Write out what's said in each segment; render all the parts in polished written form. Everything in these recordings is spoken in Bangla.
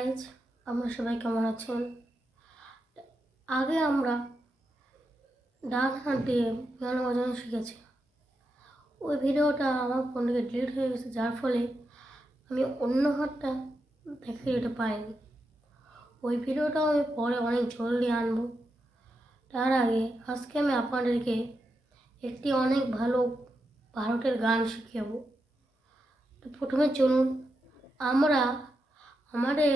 গাইজ, আমরা সবাই কেমন আছেন? আগে আমরা ডান হাত দিয়ে পিয়ানো বাজানো শিখেছি। ওই ভিডিওটা আমার ফোন থেকে ডিলিট হয়ে গেছে, যার ফলে আমি অন্য হাতটা দেখে এটা পাইনি। ওই ভিডিওটাও আমি পরে অনেক জলদি আনবো। তার আগে আজকে আমি আপনাদেরকে একটি অনেক ভালো ভারতের গান শিখাবো। তো প্রথমে চলুন আমরা আমাদের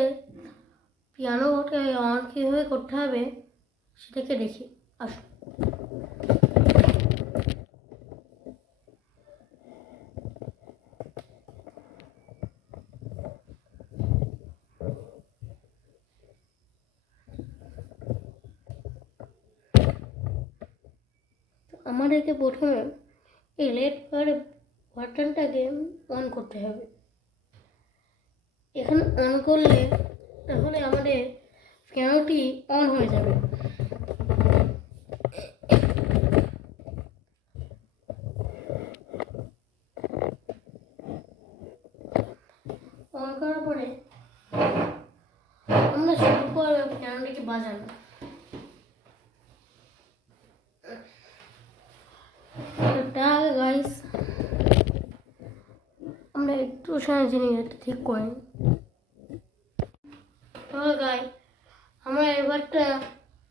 পিয়ানোকে অন কীভাবে করতে হবে সেটাকে দেখি। আসুন। আমাদেরকে প্রথমে এই রেড বাটনটাকে অন করতে হবে। এখানে অন করলে তাহলে আমাদের পিয়ানোটি অন হয়ে যাবে। অন করার পরে আমরা শুরু করবো পিয়ানোটিকে বাজানো। গাইস, আমরা একটু সময় জেনে এটা ঠিক করি। আমরা এবারটা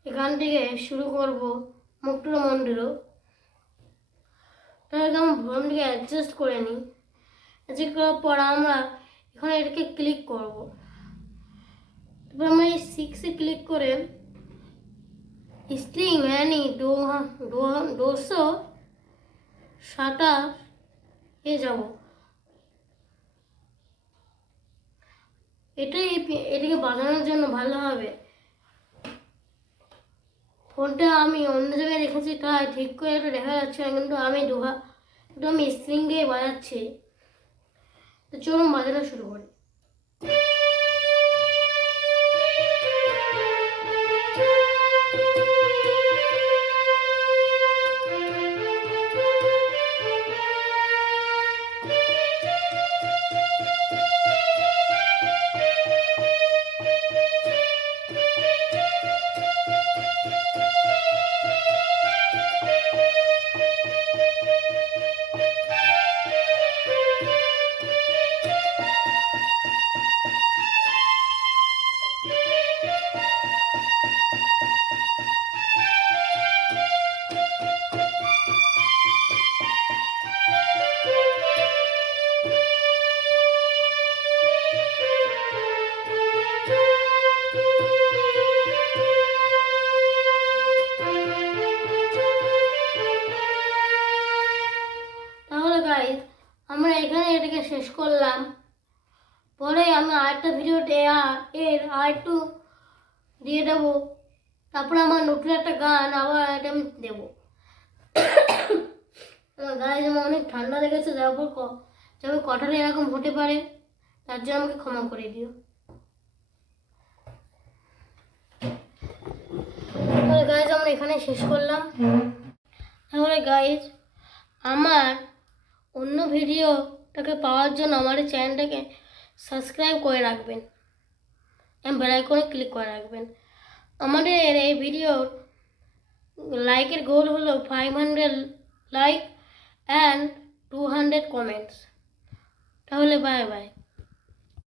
এখান থেকে শুরু করব মুক্তর মন্দিরও। তাহলে আমরা ভলিউমটিকে অ্যাডজাস্ট করে নিই। অ্যাডজাস্ট করার পর আমরা এখানে এটাকে ক্লিক করব। তারপর আমরা এই 6-এ ক্লিক করে স্ট্রিং यानी 227 এ যাব। এটাকে বাজানোর জন্য ভালো হবে। ফোনটা আমি অন্য জায়গায় রেখেছি, তাই ঠিক করে এটা দেখা যাচ্ছে না, কিন্তু আমি স্ট্রিং দিয়ে বাজাচ্ছি। তো চলুন বাজানো শুরু করি। আমরা এখানে এটাকে শেষ করলাম। পরে আমি আরেকটা ভিডিওতে এর আরেকটু দিয়ে দেবো। তারপরে আমার নতুন একটা গান আবার এটা আমি দেবো। আমার গায়ে যেমন অনেক ঠান্ডা লেগেছে, তারপর যেমন কথাটা এরকম হতে পারে, তার জন্য আমাকে ক্ষমা করে দিও। তাহলে গাইজ আমরা এখানে শেষ করলাম। তাহলে গাইজ আমার অন্য ভিডিওটাকে পাওয়ার জন্য আমার চ্যানেলটাকে সাবস্ক্রাইব করে রাখবেন এবং বেল আইকনে ক্লিক করে রাখবেন। আমাদের এই ভিডিওর লাইকের গোল হলো 500 লাইক অ্যান্ড 200 কমেন্টস। তাহলে বাই বাই।